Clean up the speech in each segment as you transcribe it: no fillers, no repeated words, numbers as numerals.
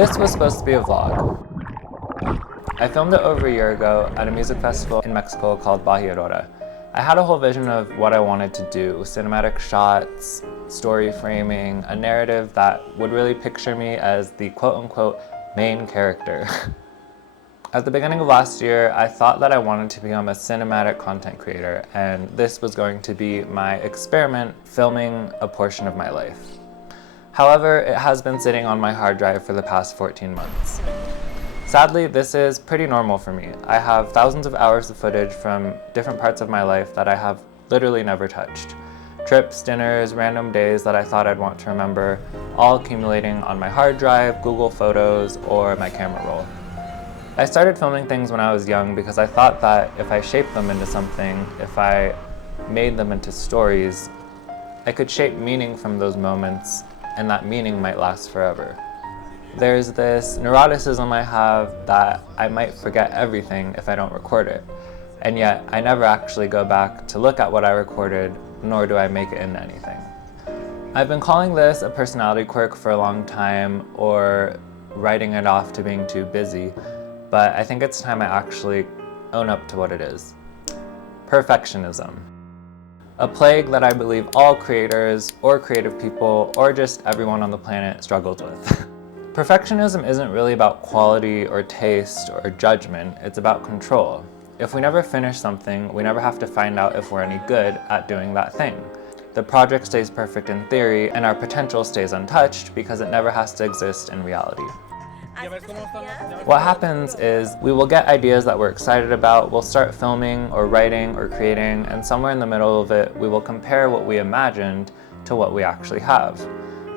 This was supposed to be a vlog. I filmed it over a year ago at a music festival in Mexico called Bahia Rora. I had a whole vision of what I wanted to do, cinematic shots, story framing, a narrative that would really picture me as the quote-unquote main character. At the beginning of last year, I thought that I wanted to become a cinematic content creator, and this was going to be my experiment filming a portion of my life. However, it has been sitting on my hard drive for the past 14 months. Sadly, this is pretty normal for me. I have thousands of hours of footage from different parts of my life that I have literally never touched. Trips, dinners, random days that I thought I'd want to remember, all accumulating on my hard drive, Google Photos, or my camera roll. I started filming things when I was young because I thought that if I shaped them into something, if I made them into stories, I could shape meaning from those moments, and that meaning might last forever. There's this neuroticism I have that I might forget everything if I don't record it, and yet I never actually go back to look at what I recorded, nor do I make it into anything. I've been calling this a personality quirk for a long time, or writing it off to being too busy, but I think it's time I actually own up to what it is. Perfectionism. A plague that I believe all creators, or creative people, or just everyone on the planet struggles with. Perfectionism isn't really about quality or taste or judgment, it's about control. If we never finish something, we never have to find out if we're any good at doing that thing. The project stays perfect in theory, and our potential stays untouched because it never has to exist in reality. What happens is we will get ideas that we're excited about, we'll start filming or writing or creating, and somewhere in the middle of it, we will compare what we imagined to what we actually have.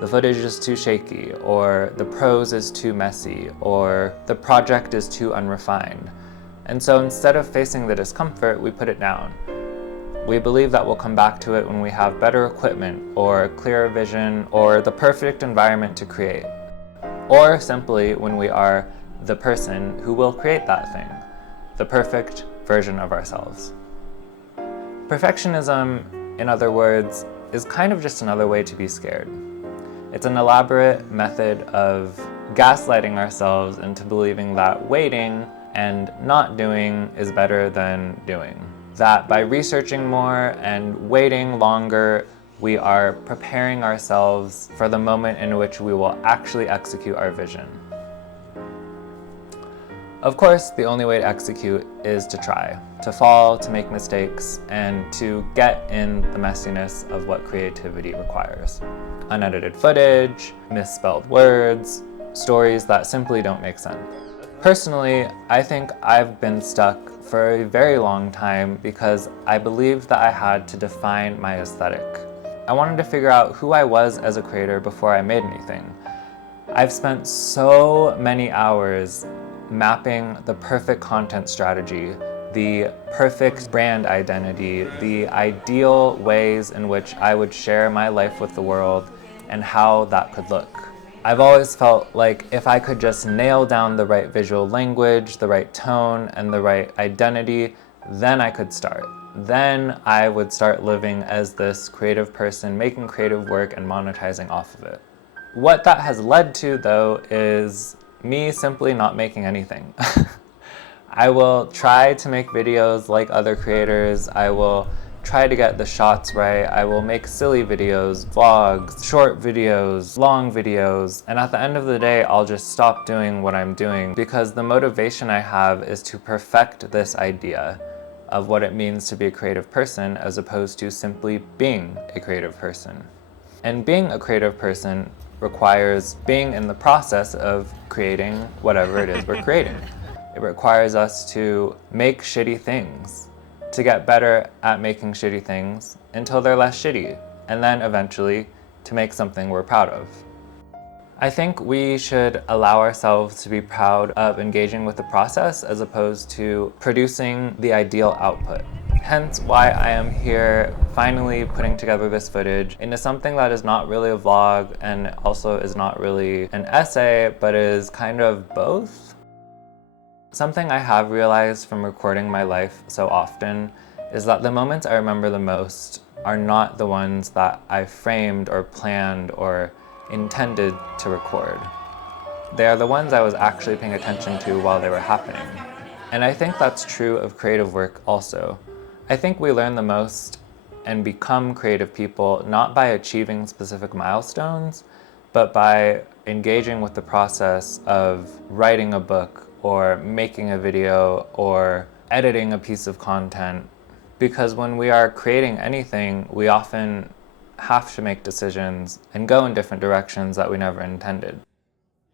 The footage is too shaky, or the prose is too messy, or the project is too unrefined. And so instead of facing the discomfort, we put it down. We believe that we'll come back to it when we have better equipment, or a clearer vision, or the perfect environment to create. Or simply when we are the person who will create that thing, the perfect version of ourselves. Perfectionism, in other words, is kind of just another way to be scared. It's an elaborate method of gaslighting ourselves into believing that waiting and not doing is better than doing. That by researching more and waiting longer, we are preparing ourselves for the moment in which we will actually execute our vision. Of course, the only way to execute is to try, to fall, to make mistakes, and to get in the messiness of what creativity requires. Unedited footage, misspelled words, stories that simply don't make sense. Personally, I think I've been stuck for a very long time because I believed that I had to define my aesthetic. I wanted to figure out who I was as a creator before I made anything. I've spent so many hours mapping the perfect content strategy, the perfect brand identity, the ideal ways in which I would share my life with the world, and how that could look. I've always felt like if I could just nail down the right visual language, the right tone, and the right identity, then I could start. Then I would start living as this creative person, making creative work and monetizing off of it. What that has led to, though, is me simply not making anything. I will try to make videos like other creators. I will try to get the shots right. I will make silly videos, vlogs, short videos, long videos, and at the end of the day, I'll just stop doing what I'm doing because the motivation I have is to perfect this idea of what it means to be a creative person as opposed to simply being a creative person. And being a creative person requires being in the process of creating whatever it is we're creating. It requires us to make shitty things, to get better at making shitty things until they're less shitty, and then eventually to make something we're proud of. I think we should allow ourselves to be proud of engaging with the process as opposed to producing the ideal output. Hence why I am here finally putting together this footage into something that is not really a vlog and also is not really an essay, but is kind of both. Something I have realized from recording my life so often is that the moments I remember the most are not the ones that I framed or planned or intended to record. They are the ones I was actually paying attention to while they were happening. And I think that's true of creative work also. I think we learn the most and become creative people not by achieving specific milestones, but by engaging with the process of writing a book or making a video or editing a piece of content. Because when we are creating anything, we often have to make decisions and go in different directions that we never intended.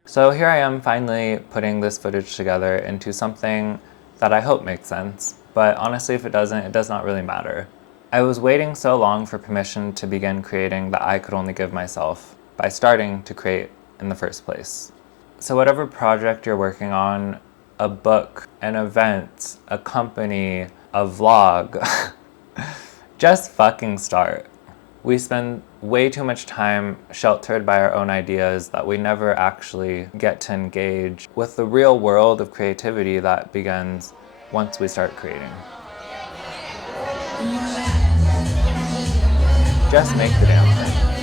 So here I am finally putting this footage together into something that I hope makes sense, but honestly if it doesn't, it does not really matter. I was waiting so long for permission to begin creating that I could only give myself by starting to create in the first place. So whatever project you're working on, a book, an event, a company, a vlog, just fucking start. We spend way too much time sheltered by our own ideas that we never actually get to engage with the real world of creativity that begins once we start creating. Just make the damn thing.